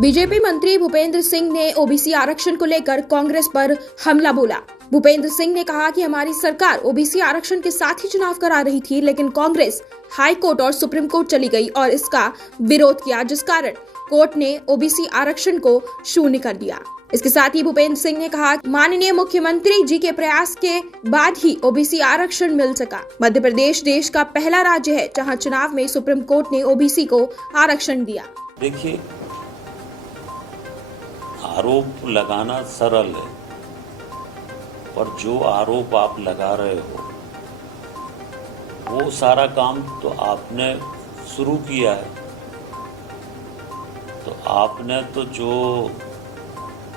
BJP मंत्री भूपेंद्र सिंह ने OBC आरक्षण को लेकर कांग्रेस पर हमला बोला। भूपेंद्र सिंह ने कहा कि हमारी सरकार ओबीसी आरक्षण के साथ ही चुनाव करा रही थी, लेकिन कांग्रेस हाई कोर्ट और सुप्रीम कोर्ट चली गई और इसका विरोध किया, जिस कारण कोर्ट ने ओबीसी आरक्षण को शून्य कर दिया। इसके साथ ही भूपेंद्र सिंह ने कहा, माननीय मुख्यमंत्री जी के प्रयास के बाद ही ओबीसी आरक्षण मिल सका। मध्य प्रदेश देश का पहला राज्य है जहां चुनाव में सुप्रीम कोर्ट ने ओबीसी को आरक्षण दिया। देखिए, आरोप लगाना सरल है, पर जो आरोप आप लगा रहे हो वो सारा काम तो आपने शुरू किया है। तो आपने तो जो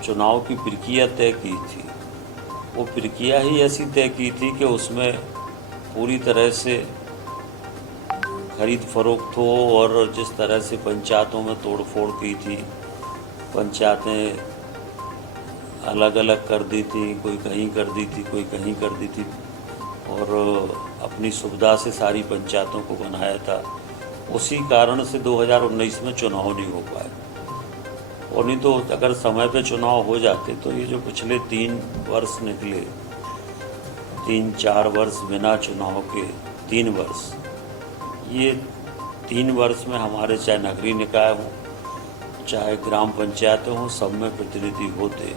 चुनाव की प्रक्रिया तय की थी, वो प्रक्रिया ही ऐसी तय की थी कि उसमें पूरी तरह से खरीद फरोख्त हो, और जिस तरह से पंचायतों में तोड़फोड़ की थी, पंचायतें अलग अलग कर दी थी, कोई कहीं कर दी थी, कोई कहीं कर दी थी, और अपनी सुविधा से सारी पंचायतों को बनाया था। उसी कारण से 2019 में चुनाव नहीं हो पाए। और नहीं तो अगर समय पे चुनाव हो जाते तो ये जो पिछले 3 वर्ष निकले, 3-4 वर्ष बिना चुनाव के 3 वर्ष, ये 3 वर्ष में हमारे चाहे नगरीय निकाय हों, चाहे ग्राम पंचायतें हों, सब में प्रतिनिधि होते।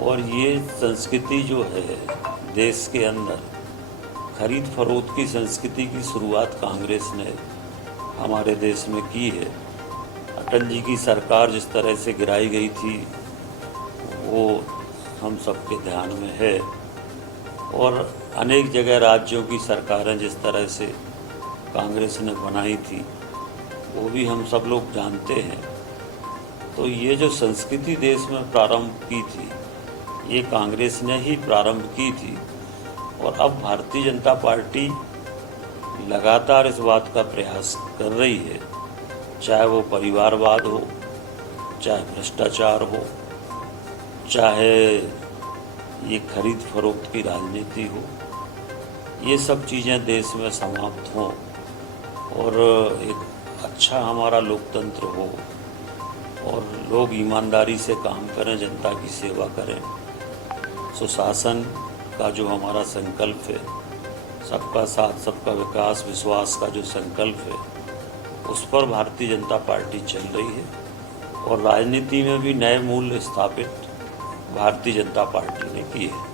और ये संस्कृति जो है देश के अंदर, खरीद फरोख्त की संस्कृति की शुरुआत कांग्रेस ने हमारे देश में की है। अटल जी की सरकार जिस तरह से गिराई गई थी वो हम सबके ध्यान में है, और अनेक जगह राज्यों की सरकारें जिस तरह से कांग्रेस ने बनाई थी वो भी हम सब लोग जानते हैं। तो ये जो संस्कृति देश में प्रारंभ की थी, ये कांग्रेस ने ही प्रारंभ की थी। और अब भारतीय जनता पार्टी लगातार इस बात का प्रयास कर रही है, चाहे वो परिवारवाद हो, चाहे भ्रष्टाचार हो, चाहे ये खरीद फरोख्त की राजनीति हो, ये सब चीज़ें देश में समाप्त हों और एक अच्छा हमारा लोकतंत्र हो, और लोग ईमानदारी से काम करें, जनता की सेवा करें। सुशासन का जो हमारा संकल्प है, सबका साथ सबका विकास विश्वास का जो संकल्प है, उस पर भारतीय जनता पार्टी चल रही है। और राजनीति में भी नए मूल्य स्थापित भारतीय जनता पार्टी ने किए हैं।